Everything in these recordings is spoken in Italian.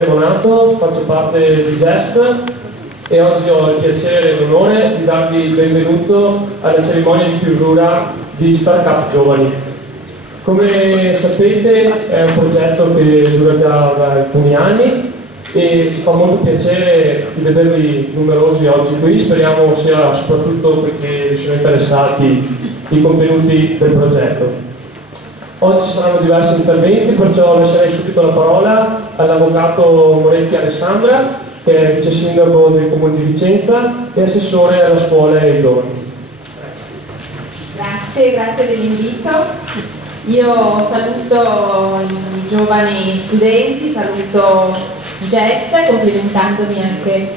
Remonato, faccio parte di JEst e oggi ho il piacere e l'onore di darvi il benvenuto alla cerimonia di chiusura di Start Cup Giovani. Come sapete è un progetto che dura già da alcuni anni e ci fa molto piacere di vedervi numerosi oggi qui, speriamo sia soprattutto perché vi sono interessati i contenuti del progetto. Oggi ci saranno diversi interventi, perciò lascerei subito la parola all'avvocato Moretti Alessandra, che è vice sindaco del Comune di Vicenza e assessore alla scuola e ai giovani. Grazie dell'invito. Io saluto i giovani studenti, saluto JEst, complimentandomi anche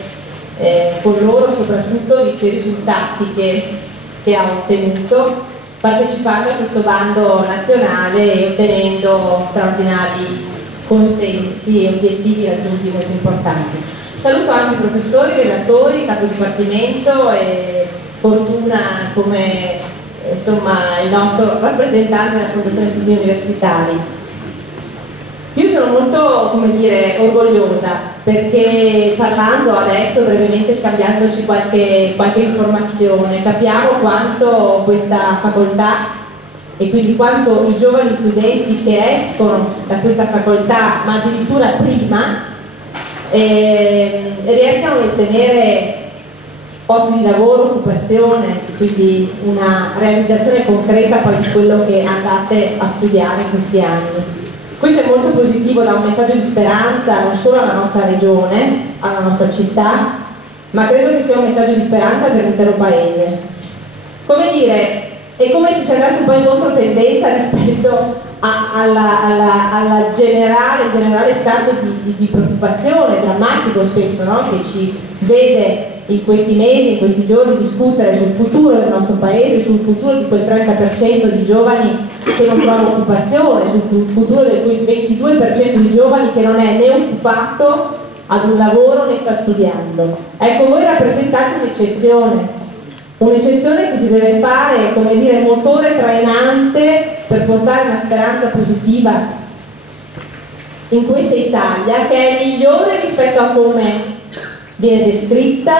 con loro, soprattutto visto i risultati che ha ottenuto partecipando a questo bando nazionale e ottenendo straordinari consensi e obiettivi raggiunti molto importanti. Saluto anche i professori, i relatori, capo dipartimento e fortuna come il nostro rappresentante della Fondazione Studenti Universitari. Io sono molto, orgogliosa perché parlando adesso, brevemente scambiandoci qualche informazione, capiamo quanto questa facoltà e quindi quanto i giovani studenti che escono da questa facoltà, ma addirittura prima, riescano a ottenere posti di lavoro, occupazione, quindi una realizzazione concreta poi di quello che andate a studiare in questi anni. Questo è molto positivo, dà un messaggio di speranza non solo alla nostra regione, alla nostra città, ma credo che sia un messaggio di speranza per l'intero paese. Come dire, è come se si andasse un po' in controtendenza rispetto alla generale stato di preoccupazione, drammatico spesso, no? Che ci vede in questi mesi, in questi giorni discutere sul futuro del nostro paese, sul futuro di quel 30% di giovani che non trovano occupazione, sul futuro del 22% di giovani che non è né occupato ad un lavoro né sta studiando. Ecco, voi rappresentate un'eccezione che si deve fare, come dire, motore trainante per portare una speranza positiva in questa Italia che è migliore rispetto a come viene descritta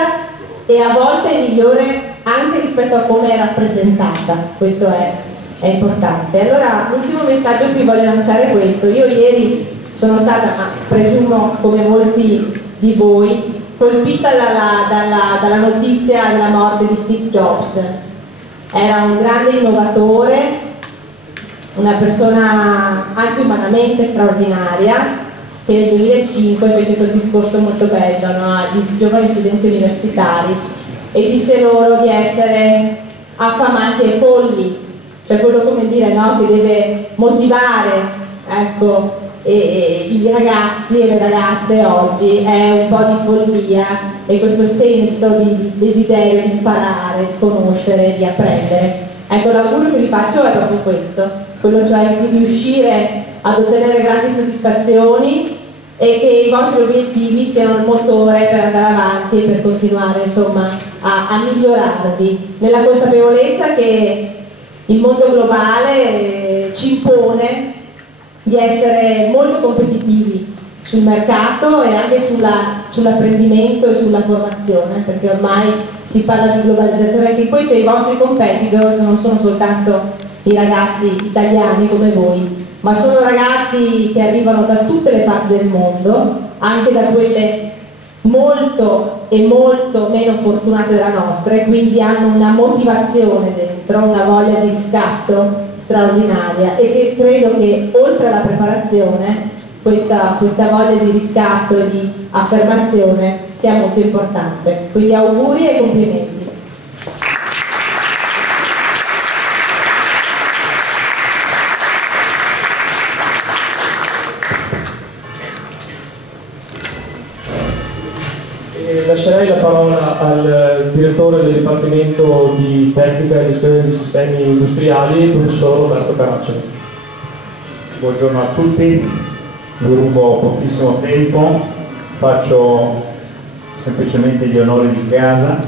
e a volte è migliore anche rispetto a come è rappresentata. Questo è importante. Allora l'ultimo messaggio che vi voglio lanciare è questo. Io ieri sono stata, ma presumo come molti di voi, colpita dalla notizia della morte di Steve Jobs. Era un grande innovatore, una persona anche umanamente straordinaria, che nel 2005 fece quel discorso molto bello, no? Agli giovani studenti universitari e disse loro di essere affamanti e folli, cioè quello, come dire, no? Che deve motivare, ecco, i ragazzi e le ragazze oggi è un po' di follia e questo senso di desiderio di imparare, di conoscere, di apprendere. Ecco, l'augurio che vi faccio è proprio questo, quello cioè di riuscire ad ottenere grandi soddisfazioni e che i vostri obiettivi siano il motore per andare avanti e per continuare, insomma, a migliorarvi, nella consapevolezza che il mondo globale ci impone di essere molto competitivi sul mercato e anche sull'apprendimento e sulla formazione, perché ormai si parla di globalizzazione, anche questo, i vostri competitor non sono soltanto i ragazzi italiani come voi, ma sono ragazzi che arrivano da tutte le parti del mondo, anche da quelle molto e molto meno fortunate della nostra, e quindi hanno una motivazione dentro, una voglia di riscatto straordinaria e che credo che oltre alla preparazione questa voglia di riscatto e di affermazione sia molto importante. Quindi auguri e complimenti. Lascerei la parola al direttore del Dipartimento di Tecnica e Gestione di Sistemi Industriali, il professor Roberto Caracciolo. Buongiorno a tutti, vi rubo pochissimo tempo, faccio semplicemente gli onori di casa.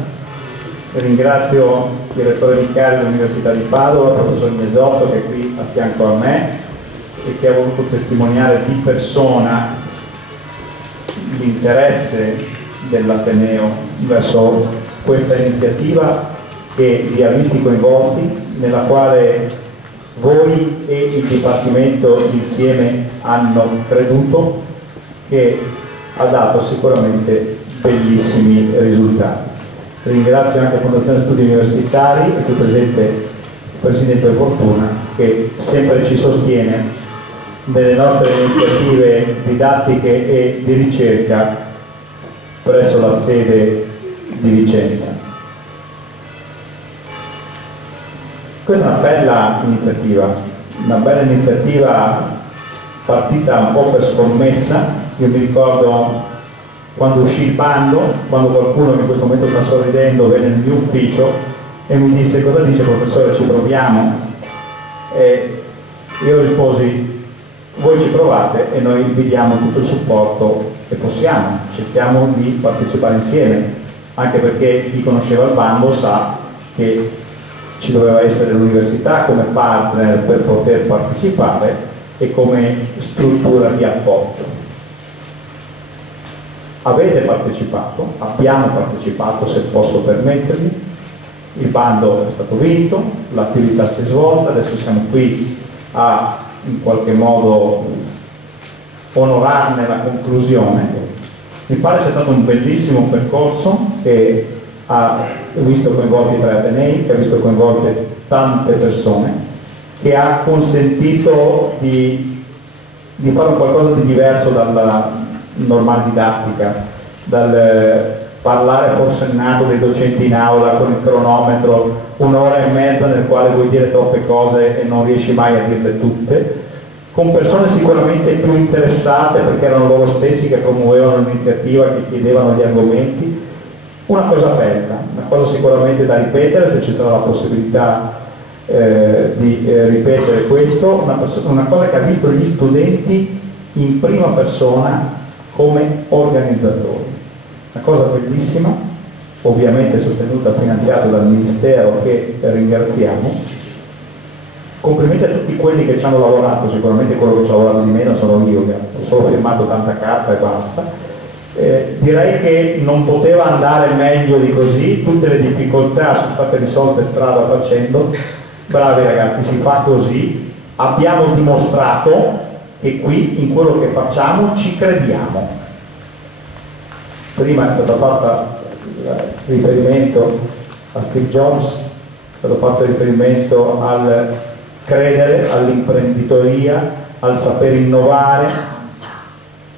Ringrazio il direttore vicario dell'Università di Padova, il professor Gnesotto, che è qui a fianco a me e che ha voluto testimoniare di persona l'interesse dell'Ateneo verso questa iniziativa che li ha visti coinvolti, nella quale voi e il Dipartimento insieme hanno creduto, che ha dato sicuramente bellissimi risultati. Ringrazio anche la Fondazione Studi Universitari e qui presente il Presidente Fortuna, che sempre ci sostiene nelle nostre iniziative didattiche e di ricerca presso la sede di Vicenza. Questa è una bella iniziativa partita un po' per scommessa. Io mi ricordo quando uscì il bando, quando qualcuno che in questo momento sta sorridendo venne nel mio ufficio e mi disse: cosa dice professore, ci proviamo? E io risposi: voi ci provate e noi vi diamo tutto il supporto che possiamo, cerchiamo di partecipare insieme, anche perché chi conosceva il bando sa che ci doveva essere l'università come partner per poter partecipare e come struttura di apporto. Avete partecipato, abbiamo partecipato, se posso permettermi, il bando è stato vinto, l'attività si è svolta, adesso siamo qui a in qualche modo onorarne la conclusione. Mi pare sia stato un bellissimo percorso che ha visto coinvolti 3 atenei, che ha visto coinvolte tante persone, che ha consentito di fare un qualcosa di diverso dalla normale didattica, dal parlare forsennato dei docenti in aula con il cronometro, un'ora e mezza nel quale vuoi dire troppe cose e non riesci mai a dirle tutte, con persone sicuramente più interessate perché erano loro stessi che promuovevano l'iniziativa, che chiedevano gli argomenti. Una cosa bella, una cosa sicuramente da ripetere se ci sarà la possibilità di ripetere questo, una cosa che ha visto gli studenti in prima persona come organizzatori. Una cosa bellissima, ovviamente sostenuta e finanziata dal Ministero, che ringraziamo. Complimenti a tutti quelli che ci hanno lavorato, sicuramente quello che ci ha lavorato di meno sono io, che ho solo firmato tanta carta e basta. Direi che non poteva andare meglio di così, tutte le difficoltà sono state risolte strada facendo. Bravi ragazzi, si fa così, abbiamo dimostrato che qui in quello che facciamo ci crediamo. Prima è stato fatto riferimento a Steve Jobs, è stato fatto riferimento al credere, all'imprenditoria, al saper innovare.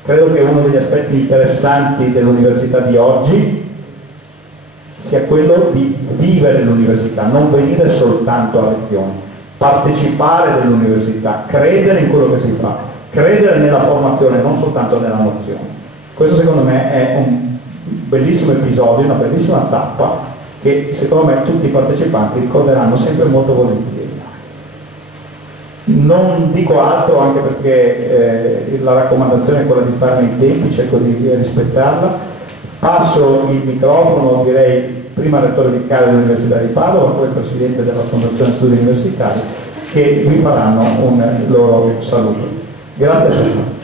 Credo che uno degli aspetti interessanti dell'università di oggi sia quello di vivere l'università, non venire soltanto a lezioni, partecipare dell'università, credere in quello che si fa, credere nella formazione, non soltanto nella nozione. Questo secondo me è un bellissimo episodio, una bellissima tappa che secondo me tutti i partecipanti ricorderanno sempre molto volentieri. Non dico altro, anche perché la raccomandazione è quella di stare nei tempi, cerco di rispettarla. Passo il microfono, direi, prima al rettore vicario dell'Università di Padova, poi il presidente della Fondazione Studi Universitari, che vi faranno un loro saluto. Grazie a tutti.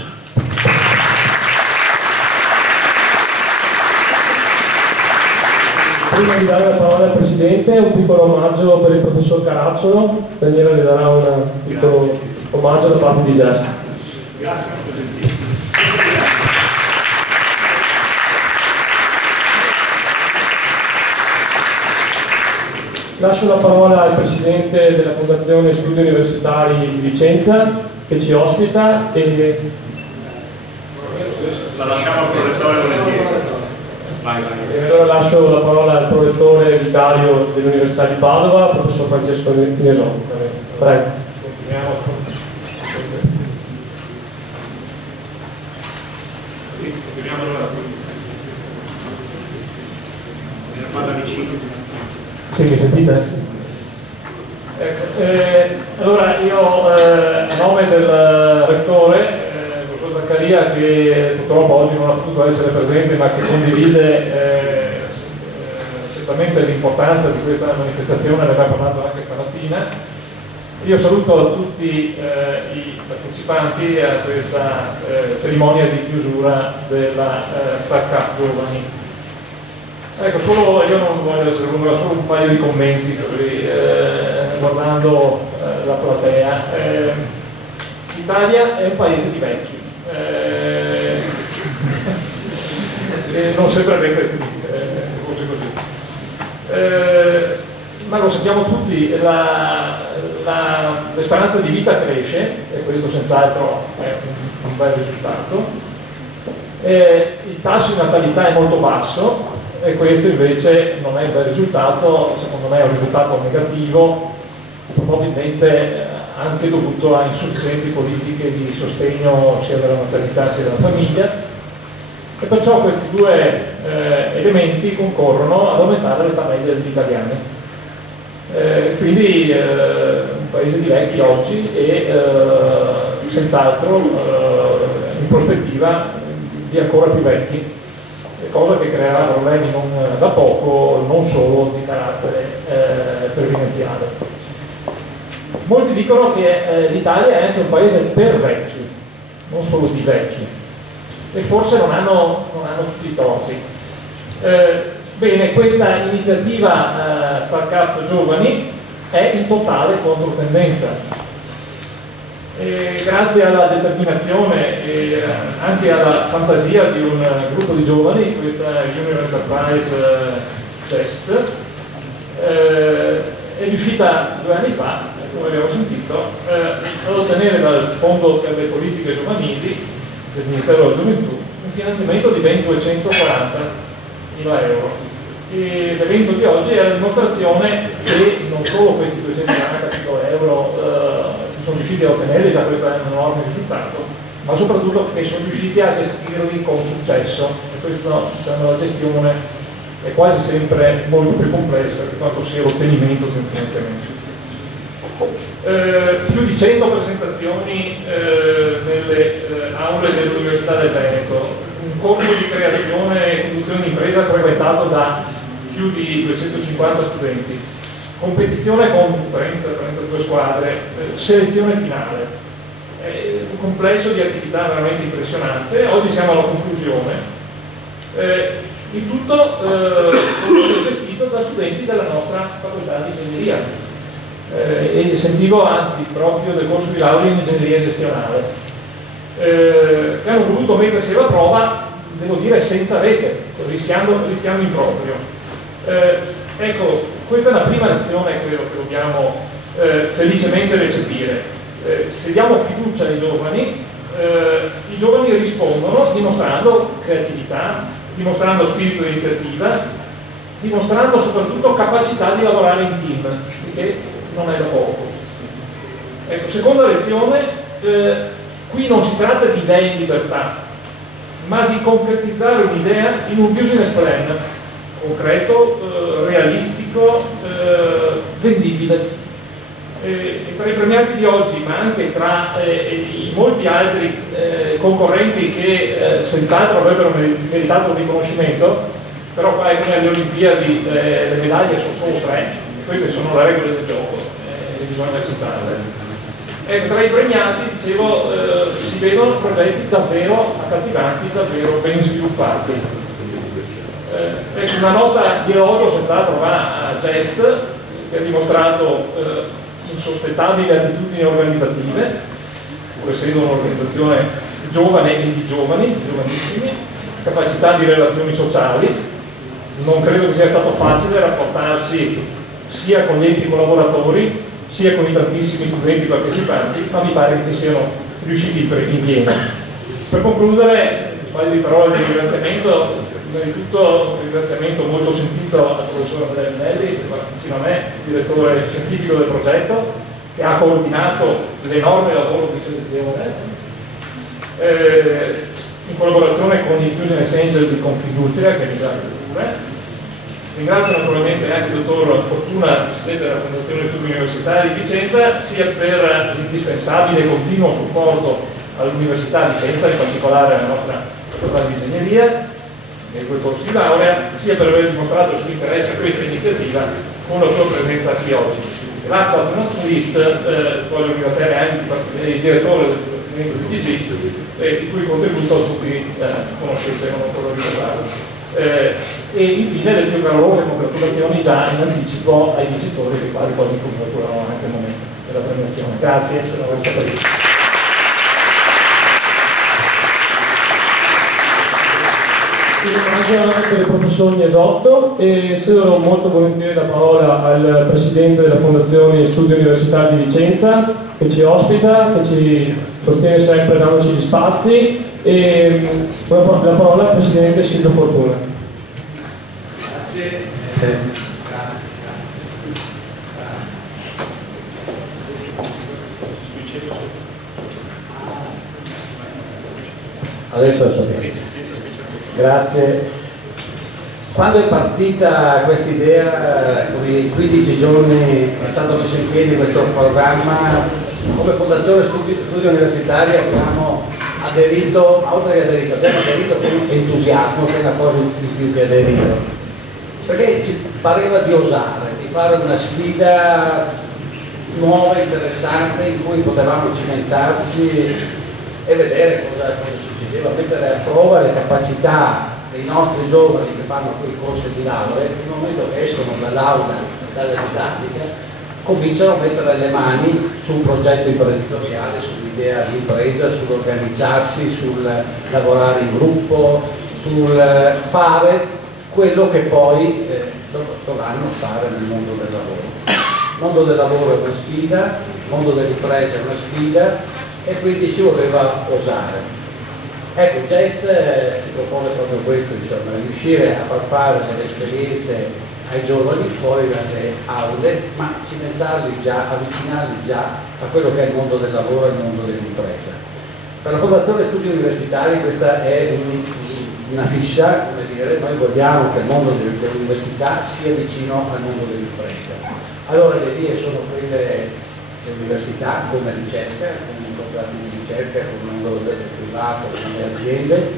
Prima di dare la parola al Presidente, un piccolo omaggio per il professor Caracciolo. Daniela le darà un piccolo omaggio da parte di JEst. Grazie, molto gentile. Lascio la parola al Presidente della Fondazione Studi Universitari di Vicenza, che ci ospita, e La lasciamo al prorettore volentieri. E allora lascio la parola al prorettore vicario dell'Università di Padova, professor Francesco Gnesotto. Prego. Continuiamo allora. Parla vicino. Sì, mi sentite? Allora io a nome del rettore, Zaccaria, che purtroppo oggi non ha potuto essere presente ma che condivide certamente l'importanza di questa manifestazione, ne abbiamo parlato anche stamattina, Io saluto tutti i partecipanti a questa cerimonia di chiusura della Start Cup Giovani. Ecco, io non voglio essere lungo, solo un paio di commenti così, guardando la platea. L'Italia è un paese di vecchi. Non sempre ben così così. Ma lo sappiamo tutti, l'esperanza di vita cresce, e questo senz'altro è un bel risultato. Il tasso di natalità è molto basso, e questo invece non è un bel risultato, secondo me è un risultato negativo, probabilmente anche dovuto a insufficienti politiche di sostegno sia della maternità sia della famiglia, e perciò questi due elementi concorrono ad aumentare l'età media degli italiani. Quindi un paese di vecchi oggi e senz'altro in prospettiva di ancora più vecchi, cosa che creerà problemi non da poco, non solo di carattere previdenziale. Molti dicono che l'Italia è anche un paese per vecchi, non solo di vecchi, e forse non hanno tutti i torti. Bene, questa iniziativa Start Cup Giovani è in totale controtendenza. Grazie alla determinazione e anche alla fantasia di un gruppo di giovani, questa Enterprise JEst è riuscita 2 anni fa, come abbiamo sentito, ad ottenere dal Fondo per le Politiche Giovanili del Ministero della Gioventù un finanziamento di ben 240.000 euro. L'evento di oggi è la dimostrazione che non solo questi 240.000 euro sono riusciti a ottenere, già questo è un enorme risultato, ma soprattutto che sono riusciti a gestirli con successo, e questa, diciamo, la gestione è quasi sempre molto più complessa di quanto sia l'ottenimento di un finanziamento. Più di 100 presentazioni nelle aule dell'Università del Veneto, un corso di creazione e conduzione di impresa frequentato da più di 250 studenti, competizione con 30-32 squadre, selezione finale, un complesso di attività veramente impressionante. Oggi siamo alla conclusione, il tutto gestito da studenti della nostra facoltà di ingegneria, e sentivo anzi proprio del corso di laurea in ingegneria gestionale, che hanno voluto mettersi alla prova, devo dire senza rete, rischiando in proprio. Ecco, questa è una prima lezione che credo che dobbiamo felicemente recepire. Se diamo fiducia ai giovani, i giovani rispondono dimostrando creatività, dimostrando spirito di iniziativa, dimostrando soprattutto capacità di lavorare in team, che non è da poco. Ecco, seconda lezione, qui non si tratta di idee in libertà, ma di concretizzare un'idea in un business plan concreto, realistico, vendibile. Tra i premiati di oggi, ma anche tra i molti altri concorrenti che senz'altro avrebbero meritato un riconoscimento, però qua è come alle Olimpiadi, le medaglie sono solo 3, e queste sono le regole del gioco, e bisogna accettarle. Tra i premiati, dicevo, si vedono progetti davvero accattivanti, davvero ben sviluppati. Una nota di elogio senz'altro va a JEst, che ha dimostrato insospettabili attitudini organizzative, pur essendo un'organizzazione giovane e di giovani, giovanissimi, capacità di relazioni sociali. Non credo che sia stato facile rapportarsi sia con gli enti collaboratori sia con i tantissimi studenti partecipanti, ma mi pare che ci siano riusciti in pieno. Per concludere, un paio di parole di ringraziamento. Prima di tutto un ringraziamento molto sentito al professor Andrea Vinelli, vicino a me, direttore scientifico del progetto, che ha coordinato l'enorme lavoro di selezione in collaborazione con il Business Angel di Confindustria, che ringrazio pure. Ringrazio naturalmente anche il dottor Fortuna, presidente della Fondazione Studi Universitari di Vicenza, sia per l'indispensabile e continuo supporto all'Università di Vicenza, in particolare alla nostra facoltà di ingegneria, nei 2 corsi di laurea, sia per aver dimostrato il suo interesse a questa iniziativa con la sua presenza qui oggi. Last but not least, voglio ringraziare anche il direttore del Dipartimento di TG, il cui contributo tutti conoscete, non ancora ricordarlo. E infine le più calorose congratulazioni già in anticipo ai vincitori, che quali poi mi congratuleranno anche al momento della premiazione. Grazie per aver capito. Ringrazio anche il professor Gnesotto e cedo molto volentieri la parola al presidente della Fondazione Studi Universitari di Vicenza, che ci ospita, che ci sostiene sempre dandoci gli spazi, e la parola al presidente Silvio Fortuna. Grazie. Adesso lo sapete. Grazie. Quando è partita questa idea, con i 15 giorni è stato messo in piedi questo programma, come Fondazione Studi Universitari abbiamo aderito, oltre che aderito, abbiamo aderito con entusiasmo, che è una cosa di più che aderito, perché ci pareva di osare, di fare una sfida nuova, interessante, in cui potevamo cimentarci e vedere cosa succedeva, mettere a prova le capacità dei nostri giovani che fanno quei corsi di laurea, nel momento che escono dall'aula, dalla didattica, cominciano a mettere le mani su un progetto imprenditoriale, sull'idea di impresa, sull'organizzarsi, sul lavorare in gruppo, sul fare quello che poi dovranno fare nel mondo del lavoro. Il mondo del lavoro è una sfida, il mondo dell'impresa è una sfida, e quindi si voleva osare. Ecco, JEst si propone proprio questo, diciamo, riuscire a far fare delle esperienze ai giovani fuori dalle aule, ma cimentarli già, avvicinarli già a quello che è il mondo del lavoro e il mondo dell'impresa. Per la Fondazione Studi Universitari questa è una fiscia, come dire, noi vogliamo che il mondo dell'università sia vicino al mondo dell'impresa. Allora le vie sono quelle dell'università, come ricerca, come contratti di ricerca, come il mondo del privato, come le aziende.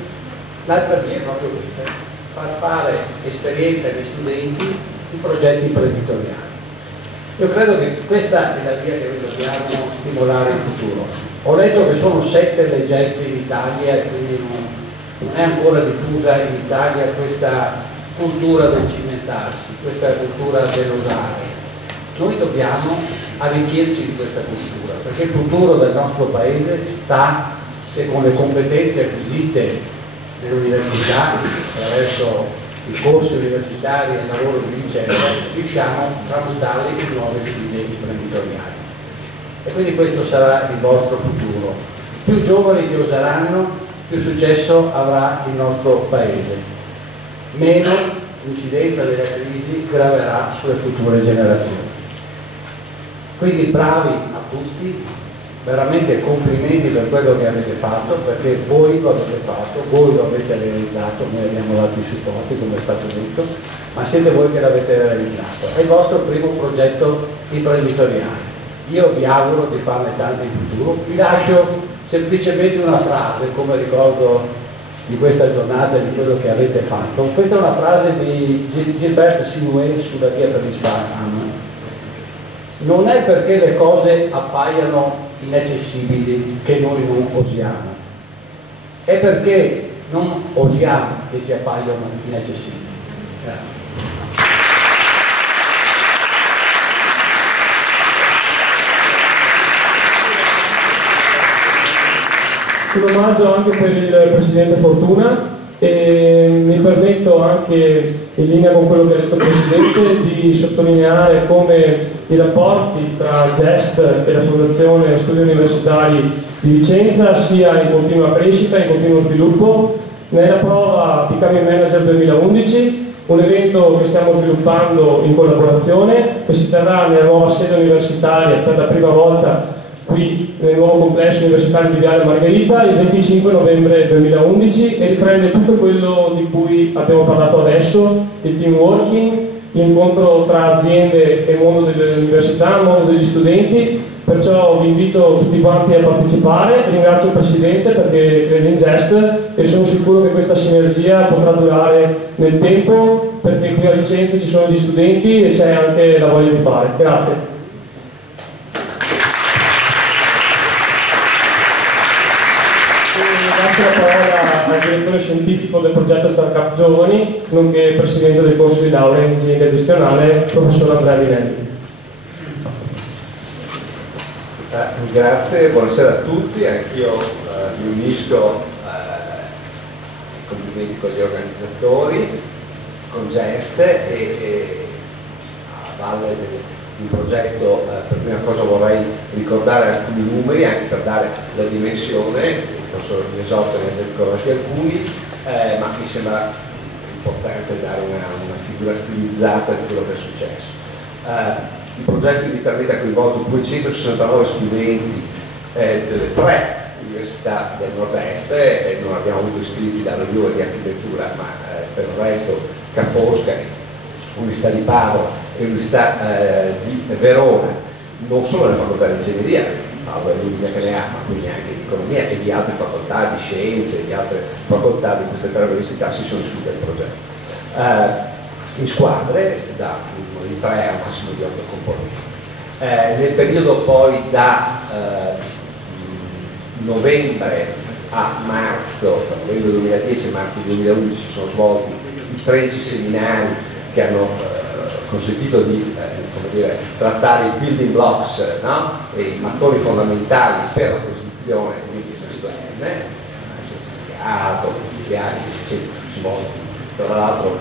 L'altra via è proprio questa, far fare esperienza agli studenti di progetti imprenditoriali. Io credo che questa è la via che noi dobbiamo stimolare in futuro. Ho letto che sono 7 le JEst in Italia e quindi non è ancora diffusa in Italia questa cultura del cimentarsi, questa cultura dell'osare. Noi dobbiamo arricchirci di questa cultura, perché il futuro del nostro paese sta, se con le competenze acquisite nell'università, attraverso i corsi universitari e il lavoro di ricerca, riusciamo a tramutarli in nuove sfide imprenditoriali. E quindi questo sarà il vostro futuro. Più giovani che oseranno, più successo avrà il nostro paese. Meno l'incidenza della crisi graverà sulle future generazioni. Quindi bravi a tutti, veramente complimenti per quello che avete fatto, perché voi lo avete fatto, voi lo avete realizzato, noi abbiamo dato i supporti come è stato detto, ma siete voi che l'avete realizzato. È il vostro primo progetto imprenditoriale. Io vi auguro di farne tanti in futuro. Vi lascio semplicemente una frase come ricordo di questa giornata e di quello che avete fatto. Questa è una frase di Gilbert Sinué sulla via per l'Islam. Non è perché le cose appaiano inaccessibili che noi non osiamo, è perché non osiamo che ci appaiono inaccessibili. Grazie. Un omaggio anche per il Presidente Fortuna e mi permetto anche, in linea con quello che ha detto il Presidente, di sottolineare come i rapporti tra JEst e la Fondazione Studi Universitari di Vicenza sia in continua crescita, in continuo sviluppo. Nella prova Becoming Manager 2011, un evento che stiamo sviluppando in collaborazione, che si terrà nella nuova sede universitaria per la prima volta qui nel nuovo complesso universitario di Viale Margherita il 25 novembre 2011 e riprende tutto quello di cui abbiamo parlato adesso, il team working, l'incontro tra aziende e mondo dell'università, mondo degli studenti, perciò vi invito tutti quanti a partecipare. Ringrazio il Presidente perché crede in JEst e sono sicuro che questa sinergia potrà durare nel tempo, perché qui a Vicenza ci sono gli studenti e c'è anche la voglia di fare. Grazie. la parola al direttore scientifico del progetto Start Cup Giovani, nonché presidente del corso di laurea in Ingegneria Gestionale, professor Andrea Vinelli. Grazie, buonasera a tutti, anch'io mi unisco ai complimenti con gli organizzatori, con JEst e a valle di un progetto. Per prima cosa vorrei ricordare alcuni numeri anche per dare la dimensione. Il professor Gnesotto ne ha ricordati alcuni, ma mi sembra importante dare una figura stilizzata di quello che è successo. Il progetto inizialmente ha coinvolto 269 studenti delle 3 università del nord-est, e non abbiamo avuto iscritti da Review di architettura, ma per il resto Ca' Foscari, Università di Padova e Università di Verona, non solo nella facoltà di ingegneria, Padova è l'unica che ne ha, ma quindi anche di economia e di altre facoltà, di scienze, di altre facoltà di queste 3 università si sono iscritte al progetto. In squadre, da di 3 a un massimo di 8 componenti. Nel periodo poi da novembre a marzo, da novembre 2010 a marzo 2011 si sono svolti i 13 seminari che hanno consentito di trattare i building blocks, no? E i mattoni fondamentali per la costruzione di un business plan, certificato, finanziari, eccetera, tra l'altro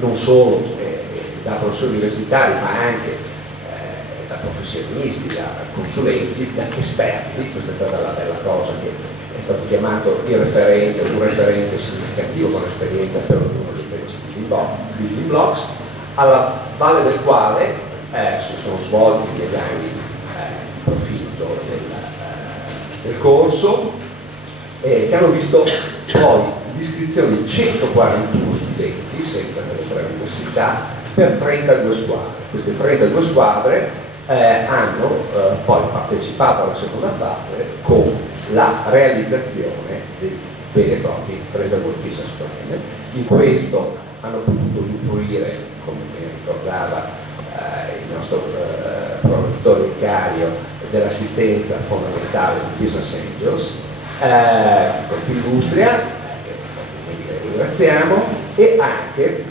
non solo da professori universitari, ma anche da professionisti, da consulenti, da esperti. Questa è stata la bella cosa, che è stato chiamato il referente, un referente significativo con esperienza per ognuno dei principi building blocks, alla valle del quale si sono svolti gli esami di profitto del corso, che hanno visto poi l'iscrizione di 141 studenti, sempre nelle 3 università, per 32 squadre. Queste 32 squadre hanno poi partecipato alla seconda fase con la realizzazione dei veri e propri 32 business plan. In questo hanno potuto usufruire, come mi ricordava il nostro prorettore vicario, dell'assistenza fondamentale di Business Angels, Confindustria, ringraziamo, e anche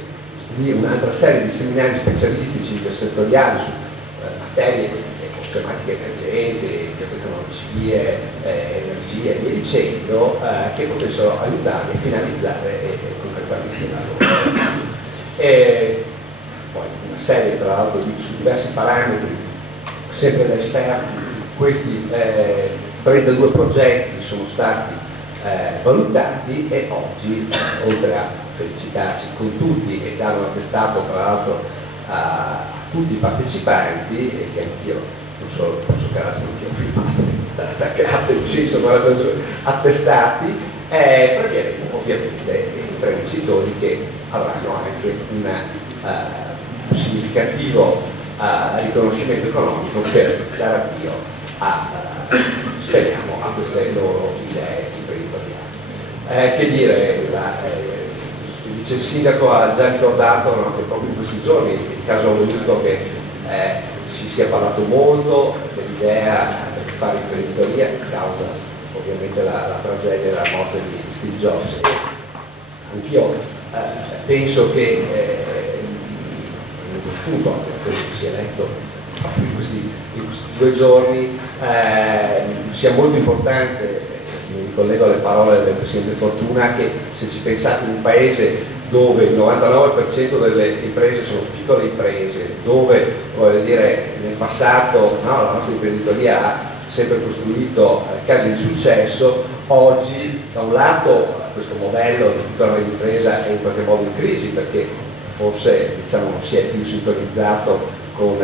di un'altra serie di seminari specialistici intersettoriali su materie con tematiche emergenti, tecnologie, energia e via dicendo, che potessero aiutare a finalizzare concretamente il lavoro. E poi una serie tra l'altro su diversi parametri, sempre da esperti. Questi 32 progetti sono stati valutati e oggi, oltre a felicitarsi con tutti e dare un attestato tra l'altro a tutti i partecipanti, e che anch'io, non solo il professor Caracciolo, anch'io ho firmato da carte, nel senso, attestati, pregheremo ovviamente i 3 vincitori, che avranno anche un significativo riconoscimento economico per dare avvio speriamo a queste loro idee imprenditoriali. Che dire, il vice sindaco ha già ricordato, no, che proprio in questi giorni il caso ha voluto che si sia parlato molto dell'idea di fare imprenditoria, a causa ovviamente la tragedia della morte di Steve Jobs. Anch'io penso che lo spunto che si è letto in questi 2 giorni sia molto importante. Mi ricollego alle parole del Presidente Fortuna, che se ci pensate in un paese dove il 99% delle imprese sono piccole imprese, dove, voglio dire, nel passato, no, la nostra imprenditoria ha sempre costruito casi di successo, oggi da un lato questo modello di piccola impresa è in qualche modo in crisi, perché forse, diciamo, non si è più sintonizzato con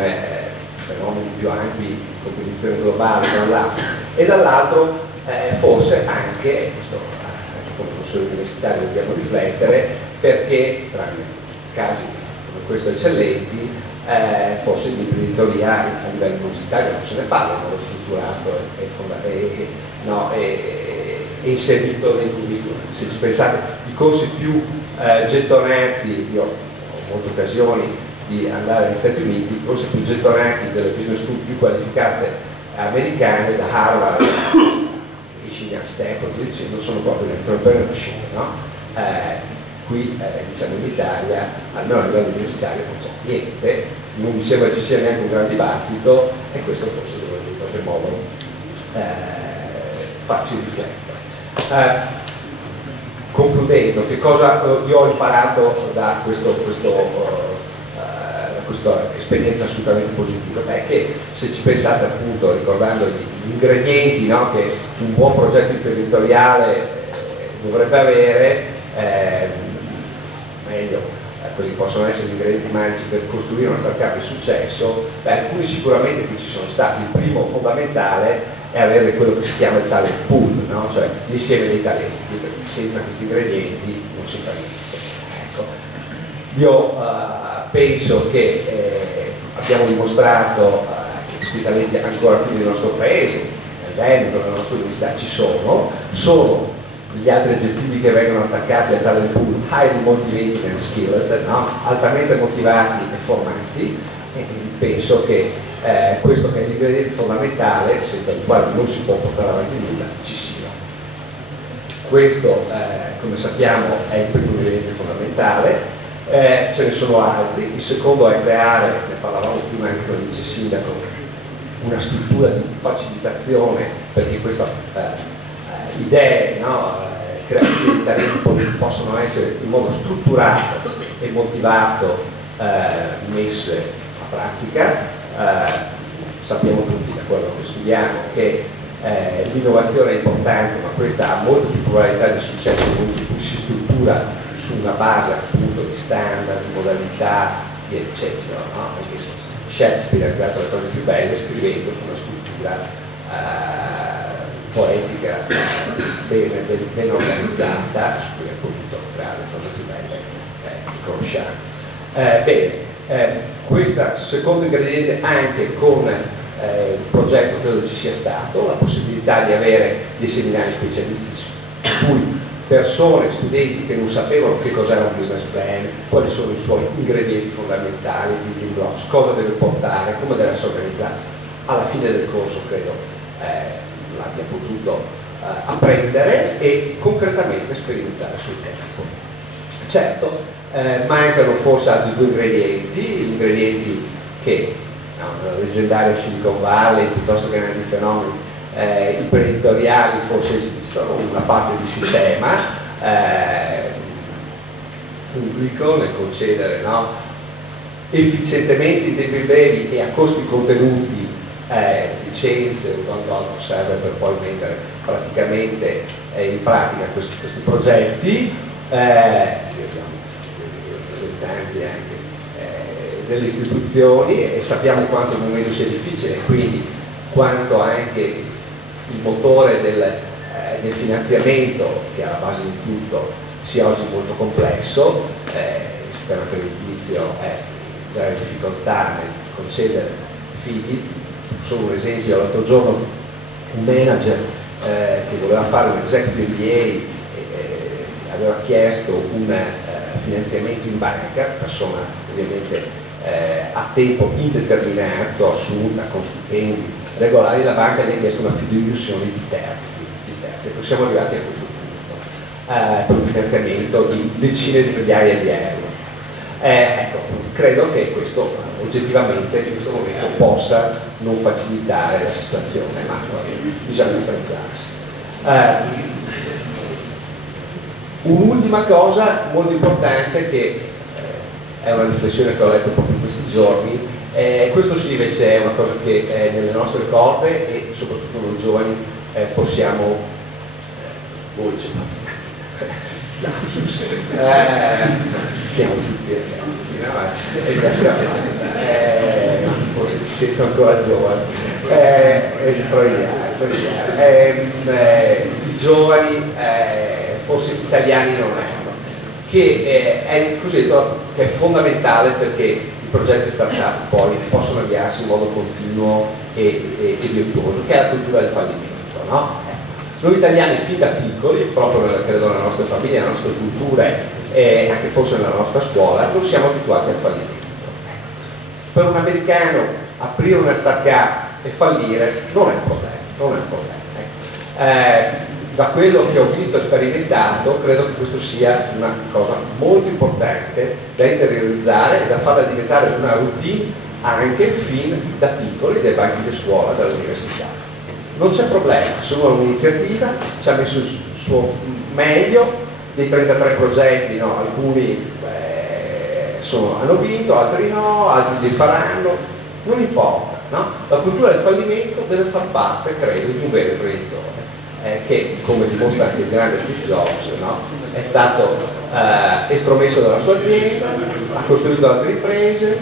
fenomeni più ampi di competizione globale da un lato, e dall'altro forse anche, questo anche come professori universitari dobbiamo riflettere, perché tra casi come questo eccellenti forse di imprenditoria a livello universitario non se ne parla in modo strutturato e inserito nei curriculum. Se ci pensate, i corsi più gettonati, io ho molte occasioni di andare negli Stati Uniti, i corsi più gettonati delle business school più qualificate americane, da Harvard, Michigan Stanford, dicendo, sono proprio l'entrepreneurship, no? Qui diciamo in Italia, almeno a livello universitario, non c'è niente, non mi sembra ci sia neanche un gran dibattito, e questo forse dovrebbe in qualche modo farci riflettere. Concludendo, che cosa io ho imparato da questa esperienza assolutamente positiva? Beh, che se ci pensate, appunto, ricordando gli ingredienti, no, che un buon progetto imprenditoriale dovrebbe avere, meglio, quelli possono essere gli ingredienti magici per costruire una startup di successo, beh, alcuni sicuramente che ci sono stati. Il primo fondamentale è avere quello che si chiama il talent pool, no? Cioè l'insieme dei talenti, perché senza questi ingredienti non si fa niente. Ecco. Io penso che abbiamo dimostrato che questi talenti ancora più nel nostro paese, nel Veneto, nella nostra università ci sono gli altri aggettivi che vengono attaccati al talent pool: highly motivated and skilled, no? Altamente motivati e formati, e penso che questo, che è l'ingrediente fondamentale, senza il quale non si può portare avanti nulla, ci sia. Questo, come sappiamo, è il primo ingrediente fondamentale. Ce ne sono altri. Il secondo è creare, ne parlavamo prima anche con il vice sindaco, una struttura di facilitazione perché queste idee, no, creative di talenti possono essere in modo strutturato e motivato messe a pratica. Sappiamo tutti, da quello che studiamo, che l'innovazione è importante, ma questa ha molte più probabilità di successo nel momento in cui si struttura su una base, appunto, di standard, di modalità, eccetera, no? Perché Shakespeare ha creato le cose più belle scrivendo su una struttura poetica ben organizzata, su cui ha potuto creare le cose più belle che conosciamo. Questo secondo ingrediente, anche con il progetto, credo ci sia stato la possibilità di avere dei seminari specialistici in cui persone, studenti che non sapevano che cos'era un business plan, quali sono i suoi ingredienti fondamentali, i building blocks, cosa deve portare, come deve essere organizzato, alla fine del corso credo l'abbia potuto apprendere e concretamente sperimentare sul tempo. Certo, mancano forse altri due ingredienti, gli ingredienti che nella leggendaria Silicon Valley, piuttosto che negli fenomeni imprenditoriali, forse esistono, una parte di sistema pubblico nel concedere, no, efficientemente, in tempi brevi e a costi contenuti, licenze o quanto altro serve per poi mettere praticamente in pratica questi progetti. Abbiamo rappresentanti anche delle istituzioni e sappiamo quanto il momento sia difficile, quindi quanto anche il motore del finanziamento, che è alla base di tutto, sia oggi molto complesso. Il sistema creditizio è già in difficoltà nel concedere fidi. Solo un esempio: l'altro giorno un manager che voleva fare un executive MBA aveva chiesto un finanziamento in banca, persona ovviamente a tempo indeterminato, assunta con stipendi regolari, la banca gli ha chiesto una fideiussione di terzi. Ecco, siamo arrivati a questo punto, per un finanziamento di decine di migliaia di euro. Ecco, credo che questo oggettivamente in questo momento possa non facilitare la situazione, ma bisogna apprezzarsi. Un'ultima cosa molto importante, che è una riflessione che ho letto proprio in questi giorni, questo sì invece è una cosa che è nelle nostre corde e soprattutto noi giovani possiamo, voi siamo tutti ragazzi, no? Forse mi sento ancora giovane, i giovani forse italiani non erano, che è il cosiddetto, che è fondamentale perché i progetti startup poi possono avviarsi in modo continuo e virtuoso, che è la cultura del fallimento, no? Noi italiani fin da piccoli, proprio credo nelle nostre famiglie, nelle nostre culture e anche forse nella nostra scuola, non siamo abituati al fallimento. Per un americano aprire una startup e fallire non è un problema, da quello che ho visto e sperimentato, credo che questo sia una cosa molto importante da interiorizzare e da farla diventare una routine anche fin da piccoli, dai banchi di scuola, dall'università. Non c'è problema, se uno ha un'iniziativa, ci ha messo il suo meglio, dei 33 progetti, no? Alcuni hanno vinto, altri no, altri li faranno, non importa, no? La cultura del fallimento deve far parte, credo, di un vero imprenditore, che, come dimostra anche il grande Steve Jobs, no? È stato estromesso dalla sua azienda, ha costruito altre imprese,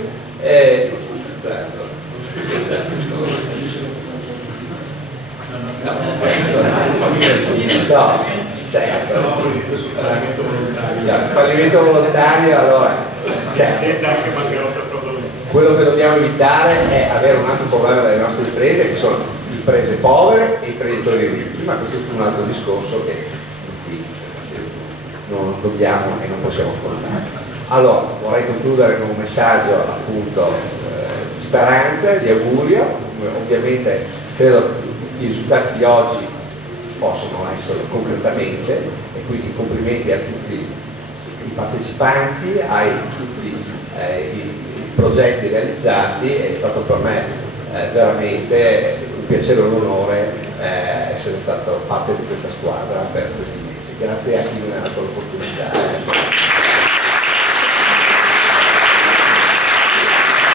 fallimento volontario, allora quello che dobbiamo evitare è avere un altro problema delle nostre imprese, che sono imprese povere e imprenditori ricchi, ma questo è un altro discorso che qui non dobbiamo e non possiamo affrontare. Allora, vorrei concludere con un messaggio appunto di speranza, di augurio. Ovviamente credo che i risultati di oggi possono esserlo concretamente, e quindi complimenti a tutti i partecipanti, a tutti i progetti realizzati. È stato per me veramente un piacere e un onore essere stato parte di questa squadra per questi mesi. Grazie a chi mi ha dato l'opportunità.